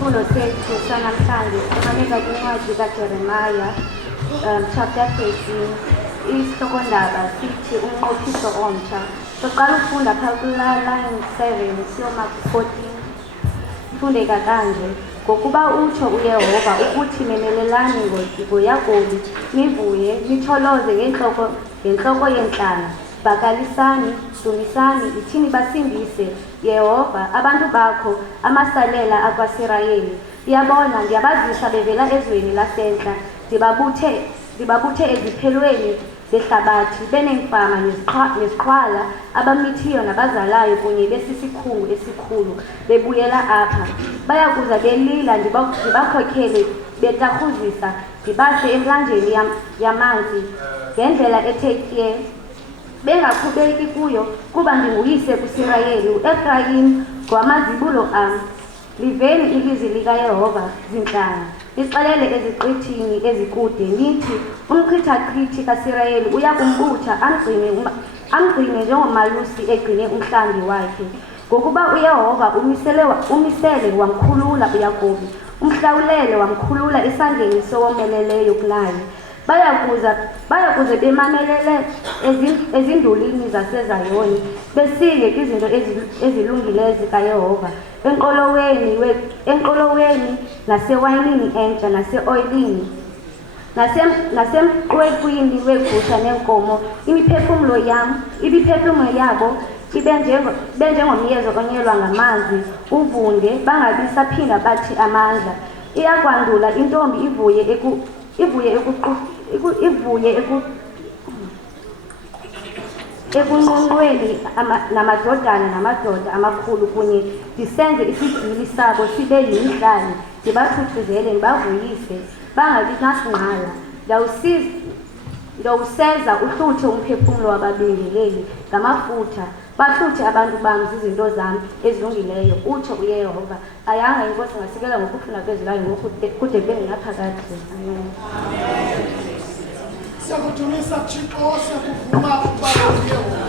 isifundo sethu sanamhlanje sifumaneka kwincwadi kaJeremiya chapter 13 isihlokondaba sithi umnqophiso omtsha. Soqala ukufunda phaa line 7 siyoma ku-14 ifundeka kanje. Ngokuba utsho uYehova ukuthi memelelani ngoYakobi, nivuye nitholoze ngentloko yentlanga, vakalisani, dumisani, ithini basindise Yehova abantu bakho amasalela akwaSirayeli. Iyabona ndiyabazisa bevela ezweni lasentla, ndibabuthe eziphelweni zehlabathi beneemfama neziqhwala, abamithiyo nabazalayo kunye besisikhungu esikhulu bebuyela apha. Bayakuza belila ndibakhokele betarhuzisa, ndibase emlanjeni yamanzi ngendlela ethe tye, bengaqhubeki kuyo kuba ndinguyise kuSirayeli. U-Efrayim ngowamazibulo am. Liveni ilizwi likaYehova zintlanga, ixelele eziqithini ezikude nithi, umchithachithi kaSirayeli uya kumbutha amgcine njengomalusi egcine umhlambi wakhe. Ngokuba uYehova umisele wamkhulula uYakobi, umhlawulele wamkhulula esandleni sowomeleleyo kunaye. Bayakuze bemanelele ezindulini zaseZayoni, besike kwizinto ezilungileyo zikaYehova, enqoloweni nasewayinini entsha naseoyilini nasemqwekwini weegusha neenkomo. Imiphefumlo yabo ibe njengomyezo onyelwa ngamanzi, uvunde bangabi saphinda bathi amandla. Iyakwandula intombi ivuye ekunqunqweni namadoda amakhulu kunye ndisenze isigili sabo sibe yimihlali, ndibathuthuzele ndibavuyise bangabi nasingqala. Ndawuseza uhluthe umphefumlo wababingeleli ngamafutha, bahluthe abantu bam zizinto zam ezilungileyo, utsho uYehova. Ayanga inkosi ngasikela ngokufuna kwezilwayo kude kube ngaphakathi. Siyakudumisa Thixo, siyakuvuma ukuba uYehova.